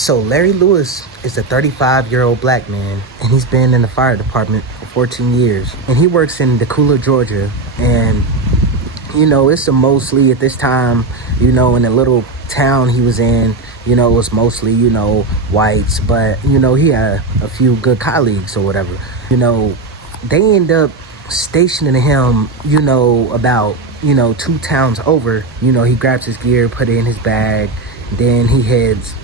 So Larry Lewis is a 35-year-old black man, and he's been in the fire department for 14 years. And he works in Decatur, Georgia. And, it's a mostly at this time, in the little town he was in, it was mostly, whites. But, he had a few good colleagues or whatever. They end up stationing him, about, 2 towns over. He grabs his gear, put it in his bag. Then he heads,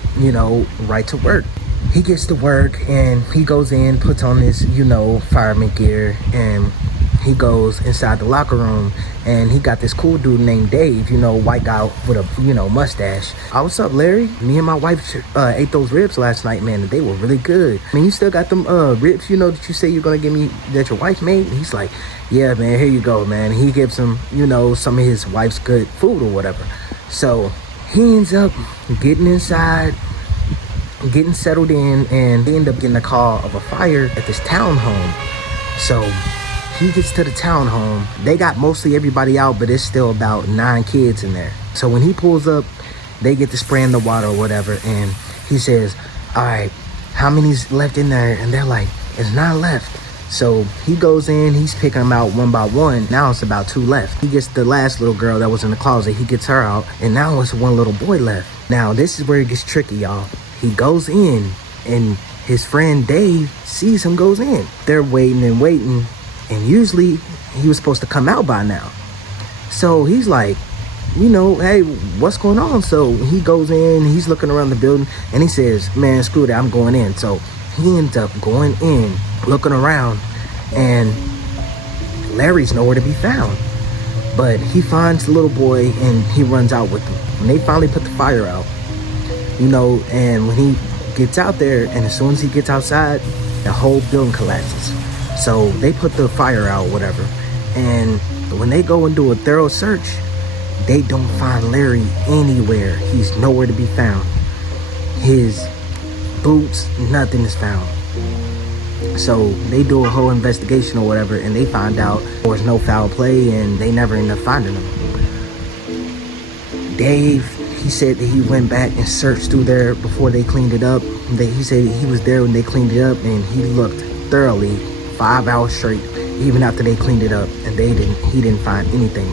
right to work. He gets to work and he goes in, puts on his, fireman gear, and he goes inside the locker room, and he got this cool dude named Dave, white guy with a, mustache. What's up, Larry? Me and my wife ate those ribs last night, man, and they were really good. I mean, you still got them ribs, that you say you're gonna give me, that your wife made? And he's like, yeah, man, here you go, man. He gives him, some of his wife's good food or whatever. So he ends up getting inside, getting settled in, and they end up getting a call of a fire at this townhome. So he gets to the townhome. They got mostly everybody out, but it's still about 9 kids in there. So when he pulls up, they get to spraying the water or whatever, and he says, all right, how many's left in there? And they're like, there's 9 left. So he goes in, he's picking them out one by one. Now it's about 2 left. He gets the last little girl that was in the closet. He gets her out, and now it's 1 little boy left. Now this is where it gets tricky, y'all. He goes in, and his friend Dave sees him goes in. They're waiting and waiting, and usually he was supposed to come out by now. So he's like, hey, what's going on? So he goes in, he's looking around the building, and he says, man, screw that, I'm going in. So he ends up going in, looking around, and Larry's nowhere to be found. But he finds the little boy and he runs out with him. When they finally put the fire out, and when he gets out there, and as soon as he gets outside, the whole building collapses. So they put the fire out, whatever, and when they go and do a thorough search, they don't find Larry anywhere. He's nowhere to be found. His boots, nothing is found. So they do a whole investigation or whatever, and they find out there was no foul play, and they never end up finding him. Dave, he said that he went back and searched through there before they cleaned it up. He said he was there when they cleaned it up, and he looked thoroughly 5 hours straight, even after they cleaned it up, and he didn't find anything.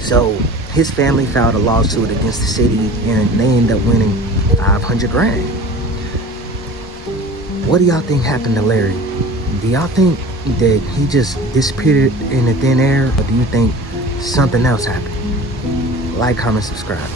So his family filed a lawsuit against the city, and they ended up winning $500,000. What do y'all think happened to Larry? Do y'all think that he just disappeared in the thin air, or do you think something else happened? Like, comment, subscribe.